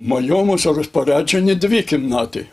В моєму розпорядженні дві кімнати.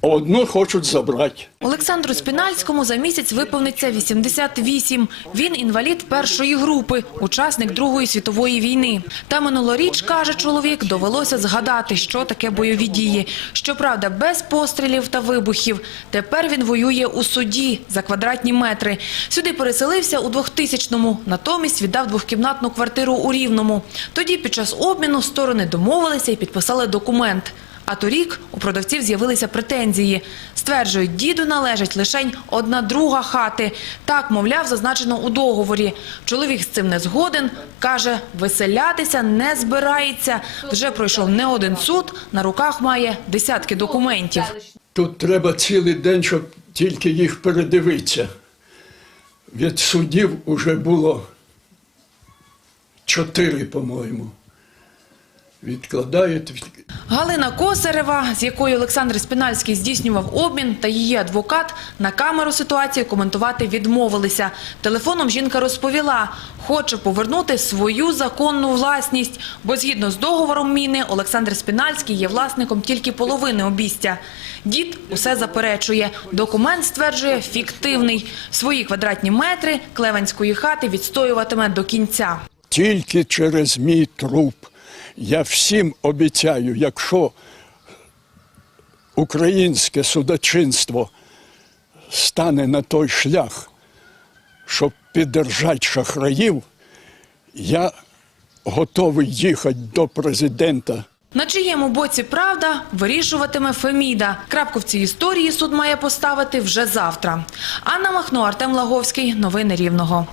Одну хочуть забрати. Олександру Спінальському за місяць виповниться 88. Він інвалід першої групи, учасник Другої світової війни. Та минулоріч, каже чоловік, довелося згадати, що таке бойові дії. Щоправда, без пострілів та вибухів. Тепер він воює у суді за квадратні метри. Сюди переселився у 2000-му, натомість віддав двохкімнатну квартиру у Рівному. Тоді під час обміну сторони домовилися і підписали документ. А торік у продавців з'явилися претензії. Стверджують, діду належить лишень одна друга хати. Так, мовляв, зазначено у договорі. Чоловік з цим не згоден. Каже, виселятися не збирається. Вже пройшов не один суд, на руках має десятки документів. Тут треба цілий день, щоб тільки їх передивитися. Від судів уже було чотири, по-моєму. Відкладають. Галина Косарева, з якою Олександр Спінальський здійснював обмін, та її адвокат на камеру ситуацію коментувати відмовилися. Телефоном жінка розповіла, хоче повернути свою законну власність, бо згідно з договором міни Олександр Спінальський є власником тільки половини обістя. Дід усе заперечує. Документ стверджує фіктивний. Свої квадратні метри Клевенської хати відстоюватиме до кінця. Тільки через мій труп. Я всім обіцяю, якщо українське судочинство стане на той шлях, щоб піддержати шахраїв, я готовий їхати до президента. На чиєму боці правда вирішуватиме Феміда. Крапку в цій історії суд має поставити вже завтра. Анна Махно, Артем Лаговський. Новини Рівного.